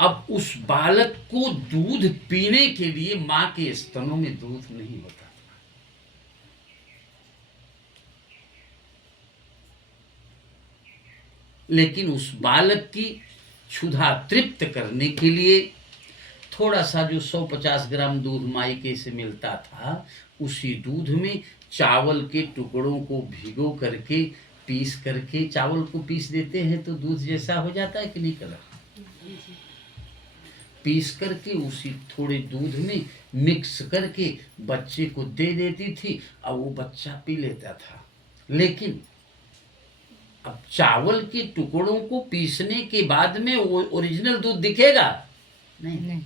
अब उस बालक को दूध पीने के लिए मां के स्तनों में दूध नहीं होता, लेकिन उस बालक की क्षुधा तृप्त करने के लिए थोड़ा सा जो 150 ग्राम दूध मायके से मिलता था, उसी दूध में चावल के टुकड़ों को भिगो करके पीस करके, चावल को पीस देते हैं तो दूध जैसा हो जाता है कि नहीं कलर, पीस करके उसी थोड़े दूध में मिक्स करके बच्चे को दे देती थी, और वो बच्चा पी लेता था। लेकिन अब चावल के टुकड़ों को पीसने के बाद में वो ओरिजिनल दूध दिखेगा नहीं।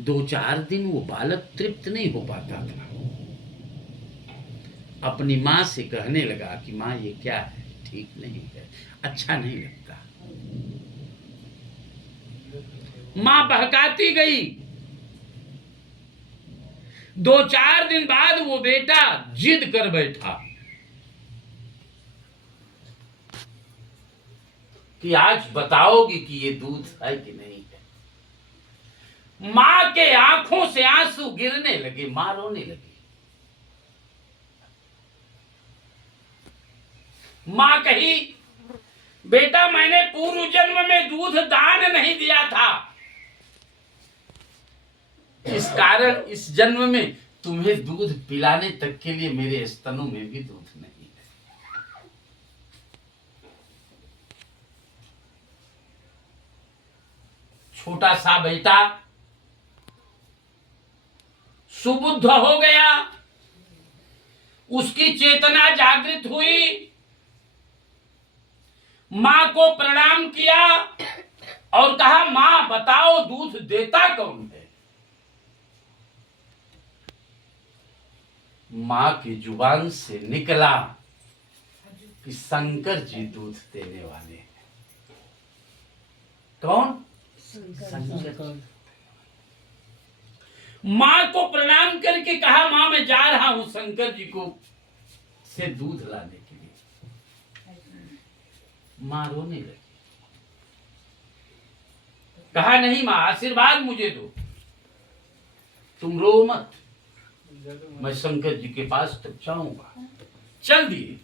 2-4 दिन वो बालक तृप्त नहीं हो पाता था। अपनी माँ से कहने लगा कि माँ ये क्या है, ठीक नहीं है, अच्छा नहीं लगता। माँ बहकाती गई। 2-4 दिन बाद वो बेटा जिद कर बैठा कि आज बताओगी कि ये दूध है कि नहीं है। मां के आंखों से आंसू गिरने लगे, मां रोने लगी। मां कही, बेटा मैंने पूर्व जन्म में दूध दान नहीं दिया था, इस कारण इस जन्म में तुम्हें दूध पिलाने तक के लिए मेरे स्तनों में भी दूध नहीं है। छोटा सा बेटा सुबुद्ध हो गया, उसकी चेतना जागृत हुई, मां को प्रणाम किया और कहा, मां बताओ दूध देता कौन है। मां की जुबान से निकला कि शंकर जी दूध देने वाले हैं। कौन? शंकर। मां को प्रणाम करके कहा, मां मैं जा रहा हूं शंकर जी को से दूध लाने के लिए। मां रोने लगी। कहा, नहीं मां, आशीर्वाद मुझे दो, तुम रो मत, मैं शंकर जी के पास तक जाऊंगा। चल दिए।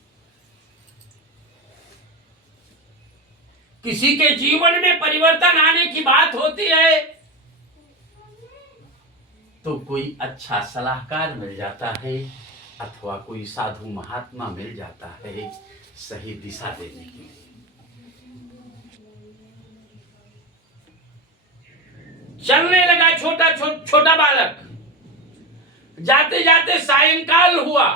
किसी के जीवन में परिवर्तन आने की बात होती है तो कोई अच्छा सलाहकार मिल जाता है अथवा कोई साधु महात्मा मिल जाता है सही दिशा देने के लिए। चलने लगा छोटा बालक। जाते जाते सायंकाल हुआ,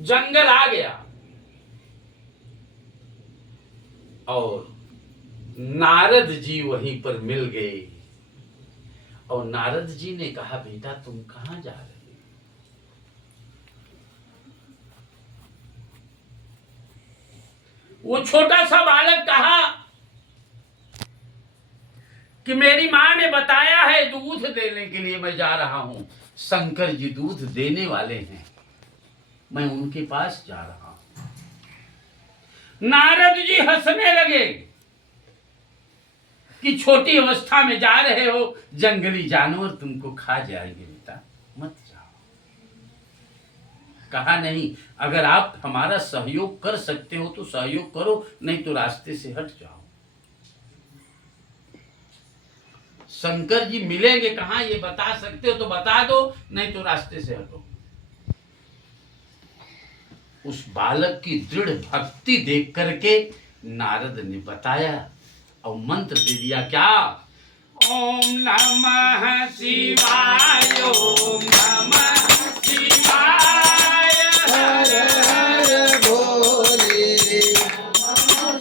जंगल आ गया और नारद जी वहीं पर मिल गए। और नारद जी ने कहा, बेटा तुम कहां जा रहे हो? वो छोटा सा बालक कहा कि मेरी मां ने बताया है दूध देने के लिए मैं जा रहा हूं, शंकर जी दूध देने वाले हैं, मैं उनके पास जा रहा हूं। नारद जी हंसने लगे कि छोटी अवस्था में जा रहे हो, जंगली जानवर तुमको खा जाएंगे, बेटा मत जाओ। कहा, नहीं, अगर आप हमारा सहयोग कर सकते हो तो सहयोग करो, नहीं तो रास्ते से हट जाओ। शंकर जी मिलेंगे कहां ये बता सकते हो तो बता दो, नहीं तो रास्ते से हटो। उस बालक की दृढ़ भक्ति देख करके नारद ने बताया और मंत्र दे दिया, क्या? ओम नमः शिवाय, ओम नमः शिवाय, हर हर भोले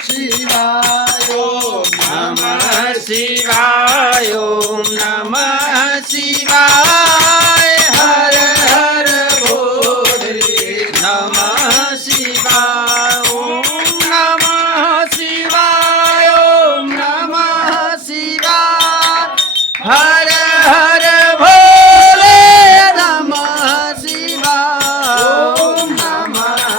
शिवाय, ओम नमः शिवाय, ओम नमः शिवाय, हर हर भोले नमः शिवाय, ओम नमः शिवाय, ओम नमः शिवाय, हर हर भोले नमः शिवाय, ओम नमः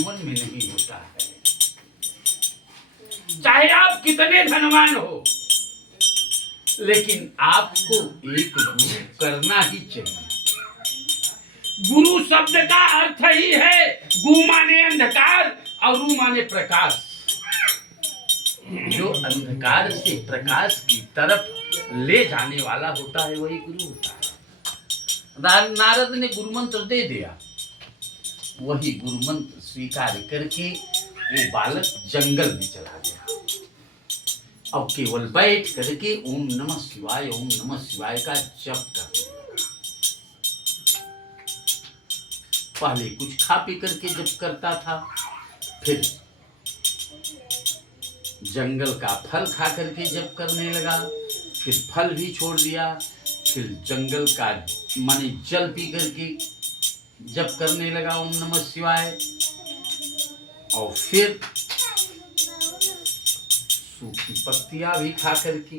जीवन में नहीं होता है। चाहे आप कितने धनवान हो, लेकिन आपको एक गुरु करना ही चाहिए। गुरु शब्द का अर्थ ही है गु माने अंधकार और रू माने प्रकाश। जो अंधकार से प्रकाश की तरफ ले जाने वाला होता है वही गुरु होता है। नारद ने गुरु मंत्र दे दिया, वही गुरु मंत्र स्वीकार करके वो बालक जंगल में चला गया। अब केवल बैठ करके ओम नमः शिवाय का जप कर। पहले कुछ खा पी करके जप करता था, फिर जंगल का फल खा करके जप करने लगा, फिर फल भी छोड़ दिया, फिर जंगल का माने जल पी करके जप करने लगा ओम नमः शिवाय, और फिर सूखी पत्तियां भी खा करके,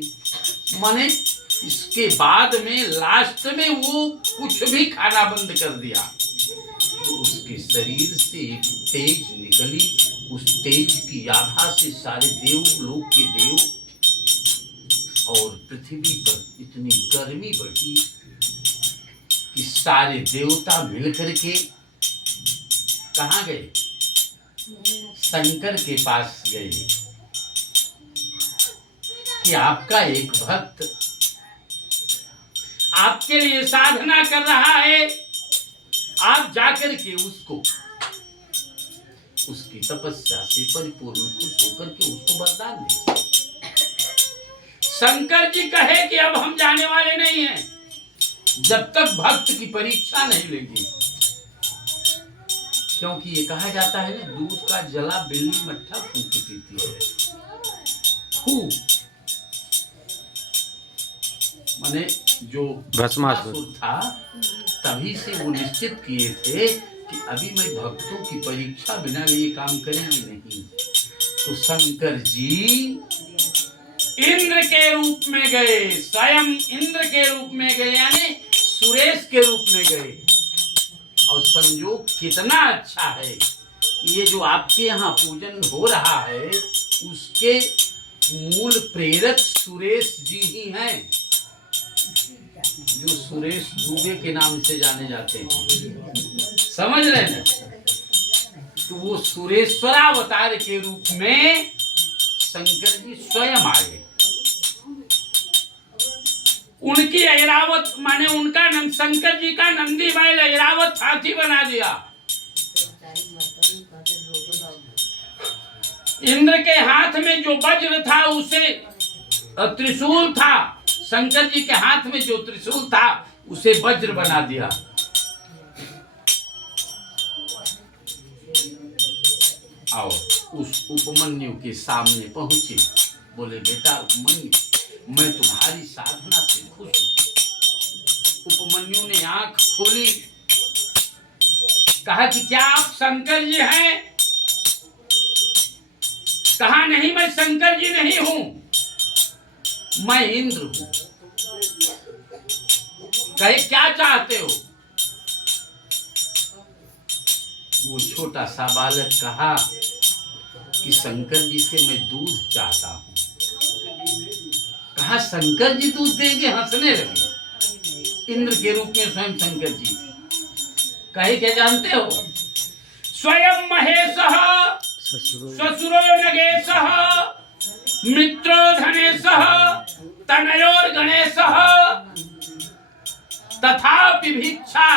माने इसके बाद में लास्ट में वो कुछ भी खाना बंद कर दिया। तो उसके शरीर से एक तेज निकली, उस तेज की आभा से सारे देवलोक के देव और पृथ्वी पर इतनी गर्मी बढ़ी कि सारे देवता मिलकर के कहाँ गए? शंकर के पास गए कि आपका एक भक्त आपके लिए साधना कर रहा है, आप जाकर के उसको उसकी तपस्या से परिपूर्ण खुश होकर के उसको वरदान दे। शंकर जी कहे कि अब हम जाने वाले नहीं हैं जब तक भक्त की परीक्षा नहीं लेंगे, क्योंकि ये कहा जाता है ना, दूध का जला बिल्ली मट्ठा फूंक के पीती है। फूंक माने जो भस्मासुर था, तभी से वो निश्चित किए थे कि अभी मैं भक्तों की परीक्षा बिना लिए काम करेंगे नहीं। तो शंकर जी इंद्र के रूप में गए, स्वयं इंद्र के रूप में गए, यानी सुरेश के रूप में गए। और संयोग कितना अच्छा है, ये जो आपके यहाँ पूजन हो रहा है उसके मूल प्रेरक सुरेश जी ही हैं, जो सुरेश दुबे के नाम से जाने जाते हैं। समझ रहे हैं? तो वो सुरेश्वरावतार के रूप में शंकर जी स्वयं आए। उनकी ऐरावत माने उनका शंकर जी का नंदी बैल ऐरावत हाथी बना दिया। इंद्र के हाथ में जो वज्र था उसे त्रिशूल था, शंकर जी के हाथ में जो त्रिशूल था उसे वज्र बना दिया। और उस उपमन्यु के सामने पहुंचे, बोले बेटा उपमन्यु, मैं तुम्हारी साधना से खुश हूं। उपमन्यु ने आंख खोली, कहा कि क्या आप शंकर जी हैं? कहा नहीं, मैं शंकर जी नहीं हूं, मैं इंद्र हूं। कहे क्या चाहते हो? वो छोटा सा बालक कहा कि शंकर जी से मैं दूध चाहता हूं। कहा शंकर जी दूध देंगे? हंसने लगे। इंद्र के रूप में स्वयं शंकर जी। कहे क्या जानते हो? स्वयं महेशः ससुरो नगेशः मित्रो धनेशः तनयोर गणेशः तथापि भिक्षा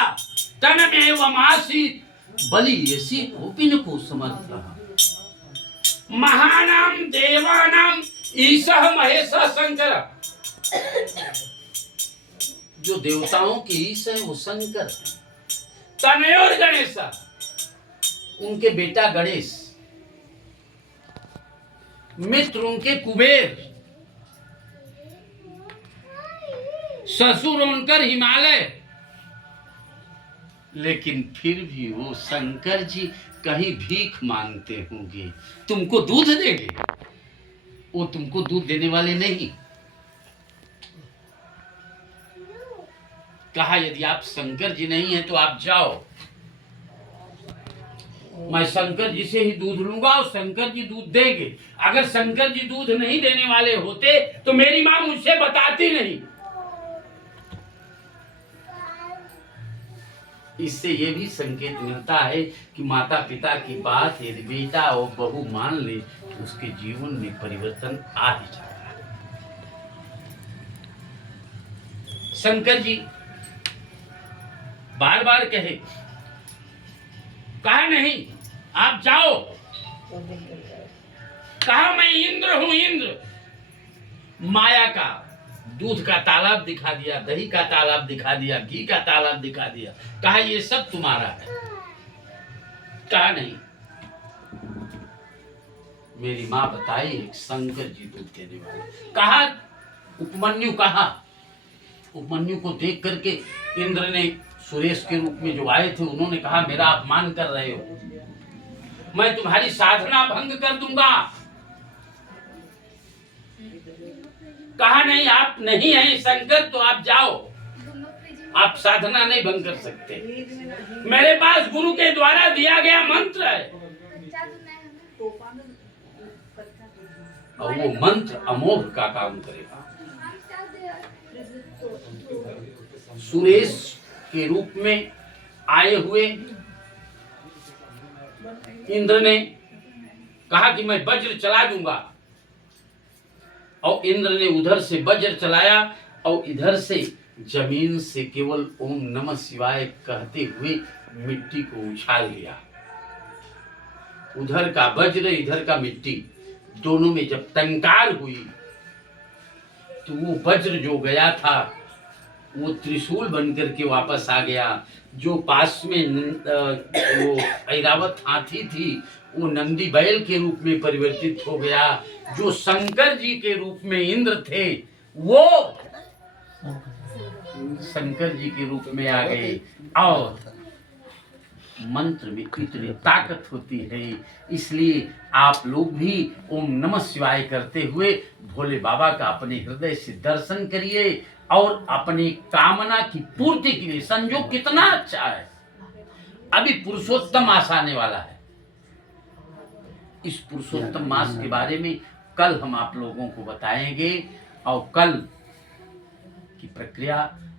तनमेवमासीत् बलियसी कोपिन को समर्थः महानाम देवानाम ईशः महेशः शंकर। जो देवताओं के ईश है वो शंकर है। तनयोर गणेश, उनके बेटा गणेश। मित्र उनके कुबेर। ससुर उनकर हिमालय। लेकिन फिर भी वो शंकर जी कहीं भीख मांगते होंगे, तुमको दूध देंगे? वो तुमको दूध देने वाले नहीं। कहा यदि आप शंकर जी नहीं हैं तो आप जाओ, मैं शंकर जी से ही दूध लूंगा और शंकर जी दूध देंगे। अगर शंकर जी दूध नहीं देने वाले होते तो मेरी माँ मुझसे बताती नहीं। इससे ये भी संकेत मिलता है कि माता पिता की बात यदि बेटा और बहू मान ले तो उसके जीवन में परिवर्तन आ ही जाता है। शंकर जी बार बार कहे, कहा नहीं आप जाओ, कहा मैं इंद्र हूं, इंद्र। माया का दूध का तालाब दिखा दिया, दही का तालाब दिखा दिया, घी का तालाब दिखा दिया, कहा ये सब तुम्हारा है। कहा नहीं, मेरी मां बताई एक शंकर जी दूध देने वाले। कहा उपमन्यु, कहा उपमन्यु को देख करके इंद्र ने सुरेश के रूप में जो आए थे उन्होंने कहा मेरा अपमान कर रहे हो, मैं तुम्हारी साधना भंग कर दूंगा। कहा नहीं आप नहीं हैं शंकर तो आप जाओ, आप साधना नहीं भंग कर सकते, मेरे पास गुरु के द्वारा दिया गया मंत्र है और वो मंत्र अमोघ का काम करेगा। सुरेश के रूप में आए हुए इंद्र ने कहा कि मैं वज्र चला दूंगा और इंद्र ने उधर से वज्र चलाया और इधर से जमीन से केवल ओम नमः शिवाय कहते हुए मिट्टी को उछाल लिया। उधर का वज्र इधर का मिट्टी दोनों में जब टंकार हुई तो वो वज्र जो गया था वो त्रिशूल बनकर के वापस आ गया। जो पास में वो ऐरावत हाथी थी वो नंदी बैल के रूप में परिवर्तित हो गया। जो शंकर जी के रूप में इंद्र थे वो शंकर जी के रूप में आ गए। और मंत्र में इतनी ताकत होती है, इसलिए आप लोग भी ओम नमः शिवाय करते हुए भोले बाबा का अपने हृदय से दर्शन करिए और अपनी कामना की पूर्ति के लिए। संयोग कितना अच्छा है, अभी पुरुषोत्तम मास आने वाला है। इस पुरुषोत्तम मास के बारे में कल हम आप लोगों को बताएंगे और कल की प्रक्रिया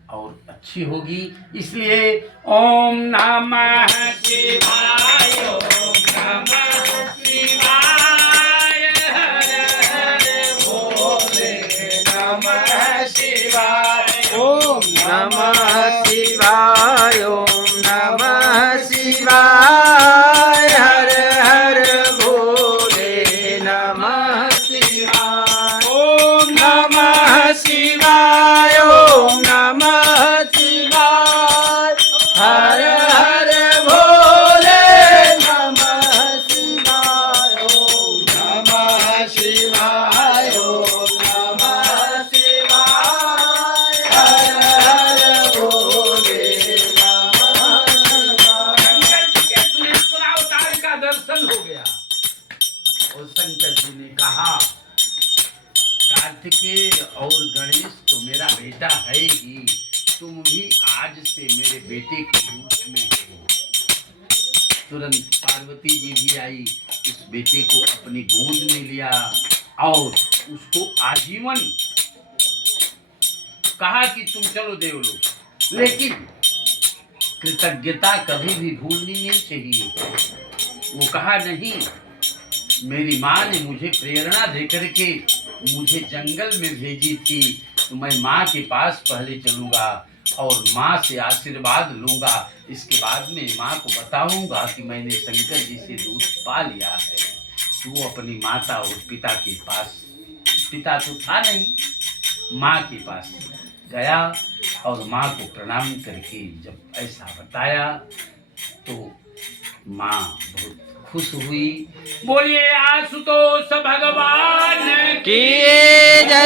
और अच्छी होगी। इसलिए ओम नमः शिवाय, ओम नमः शिवाय, हर हर भोले नमः शिवाय, ओम नमः शिवाय, ओम नमः शिवाय, हर हर भोले नमः शिवाय, ओम नमः शिवाय, ओम नमः शिवाय, हर हर भोले नमः शिवाय, ओम नमः शिवाय, ओम नमः शिवाय, हर हर भोले नमः शिवाय। शंकर जी के सुनेश्वर अवतार का दर्शन हो गया और शंकर जी ने कहा कार्तिकेय और गणेश तो मेरा बेटा है ही, तुम भी आज से मेरे बेटे के रूप में हो। तुरंत पार्वती जी भी आई, इस बेटे को अपनी गोद में लिया और उसको आजीवन कहा कि तुम चलो देवलोक, लेकिन कृतज्ञता कभी भी भूलनी नहीं चाहिए। वो कहा नहीं, मेरी माँ ने मुझे प्रेरणा देकर के मुझे जंगल में भेजी थी तो मैं माँ के पास पहले चलूँगा और माँ से आशीर्वाद लूँगा, इसके बाद में माँ को बताऊँगा कि मैंने शंकर जी से दूध पा लिया है। तो वो अपनी माता और पिता के पास, पिता तो था नहीं, माँ के पास गया और माँ को प्रणाम करके जब ऐसा बताया तो माँ बहुत खुश हुई। बोलिए आशुतोष भगवान की जय।